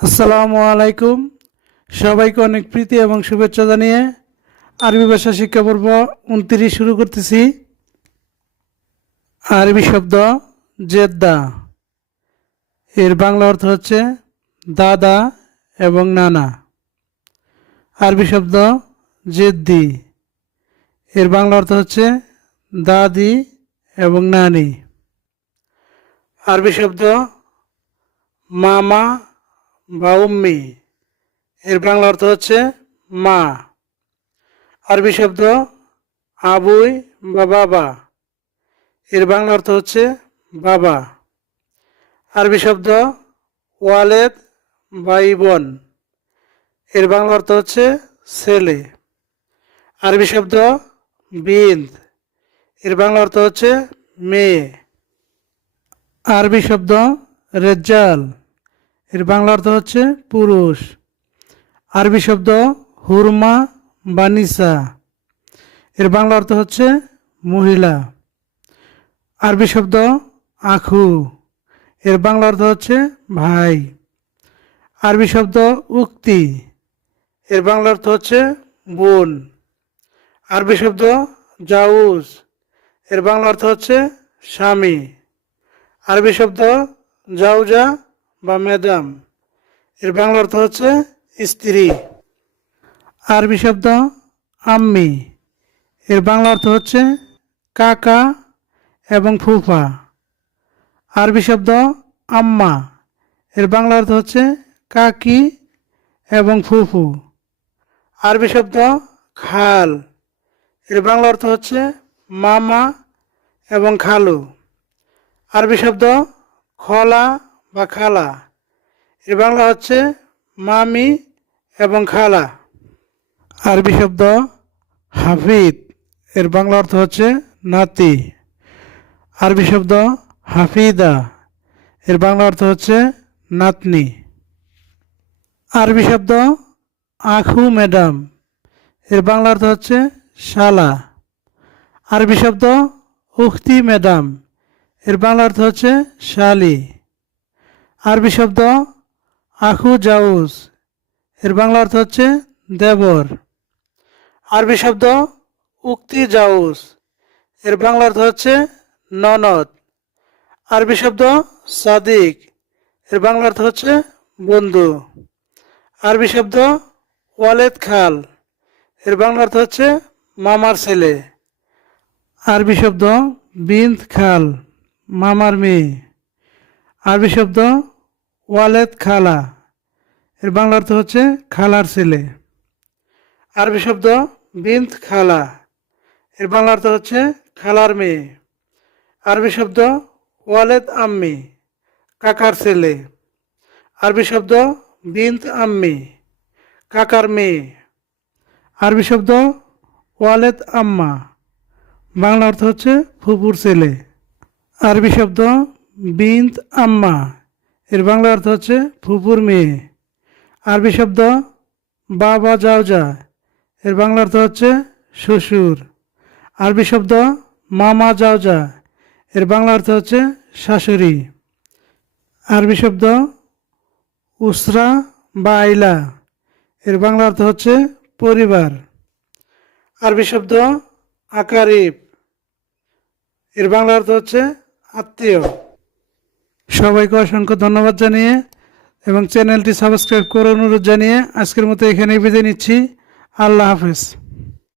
আসসালামু আলাইকুম। সবাইকে অনেক প্রীতি এবং শুভেচ্ছা জানিয়ে আরবি ভাষা শিক্ষা পর্ব উনত্রিশ শুরু করতেছি। আরবি শব্দ জেদ্দা। এর বাংলা অর্থ হচ্ছে দাদা এবং নানা। আরবি শব্দ জেদ্দি। এর বাংলা অর্থ হচ্ছে দাদি এবং নানি। আরবি শব্দ মামা বা উম্মি। এর বাংলা অর্থ হচ্ছে মা। আরবি শব্দ আবুই বা বাবা। এর বাংলা অর্থ হচ্ছে বাবা। আরবি শব্দ ওয়ালেদ বা ইবন। এর বাংলা অর্থ হচ্ছে ছেলে। আরবি শব্দ বিন্দ। এর বাংলা অর্থ হচ্ছে মেয়ে। আরবি শব্দ রেজ্জাল। এর বাংলা অর্থ হচ্ছে পুরুষ। আরবি শব্দ হুরমা বা নিসা। এর বাংলা অর্থ হচ্ছে মহিলা। আরবি শব্দ আখু। এর বাংলা অর্থ হচ্ছে ভাই। আরবি শব্দ উক্তি। এর বাংলা অর্থ হচ্ছে বোন। আরবি শব্দ জাউজ। এর বাংলা অর্থ হচ্ছে স্বামী। আরবি শব্দ জাউজা বা ম্যাডাম এর বাংলা অর্থ হচ্ছে স্ত্রী। আরবি শব্দ আম্মি, এর বাংলা অর্থ হচ্ছে কাকা এবং ফুফা। আরবি শব্দ আম্মা, এর বাংলা অর্থ হচ্ছে কাকি এবং ফুফু। আরবি শব্দ খাল, এর বাংলা অর্থ হচ্ছে মামা এবং খালু। আরবি শব্দ খলা বা খালা। এর বাংলা হচ্ছে মামি এবং খালা। আরবি শব্দ হাফিদ এর বাংলা অর্থ হচ্ছে নাতি। আরবি শব্দ হাফিদা এর বাংলা অর্থ হচ্ছে নাতনি। আরবি শব্দ আখু ম্যাডাম। এর বাংলা অর্থ হচ্ছে শালা। আরবি শব্দ উখতি ম্যাডাম। এর বাংলা অর্থ হচ্ছে শালি। আরবি শব্দ আখু জাউজ। এর বাংলা অর্থ হচ্ছে দেবর। আরবি শব্দ উক্তি জাউজ। এর বাংলা অর্থ হচ্ছে ননদ। আরবি শব্দ সাদিক। এর বাংলা অর্থ হচ্ছে বন্ধু। আরবি শব্দ ওয়ালেদ খাল। এর বাংলা অর্থ হচ্ছে মামার ছেলে। আরবি শব্দ বিন্দ খাল, মামার মেয়ে। আরবি শব্দ ওয়ালেদ খালা। এর বাংলা অর্থ হচ্ছে খালার ছেলে। আরবি শব্দ বিন্ত খালা। এর বাংলা অর্থ হচ্ছে খালার মেয়ে। আরবি শব্দ ওয়ালেদ আম্মি, কাকার ছেলে। আরবি শব্দ বিন্ত আম্মি, কাকার মেয়ে। আরবি শব্দ ওয়ালেদ আম্মা বাংলা অর্থ হচ্ছে ফুপুর ছেলে। আরবি শব্দ বিন্ত আম্মা। এর বাংলা অর্থ হচ্ছে ফুপুর মেয়ে। আরবি শব্দ বাবা যাওজা এর বাংলা অর্থ হচ্ছে শ্বশুর। আরবি শব্দ মামা যাওজা এর বাংলা অর্থ হচ্ছে শাশুড়ি। আরবি শব্দ উসরা বা আইলা। এর বাংলা অর্থ হচ্ছে পরিবার। আরবি শব্দ আকারিব। এর বাংলা অর্থ হচ্ছে আত্মীয়। সবাইকে অসংখ্য ধন্যবাদ জানিয়ে এবং চ্যানেলটি সাবস্ক্রাইব করে অনুরোধ জানিয়ে আজকের মতো এখানেই বিদায় নিচ্ছি। আল্লাহ হাফেজ।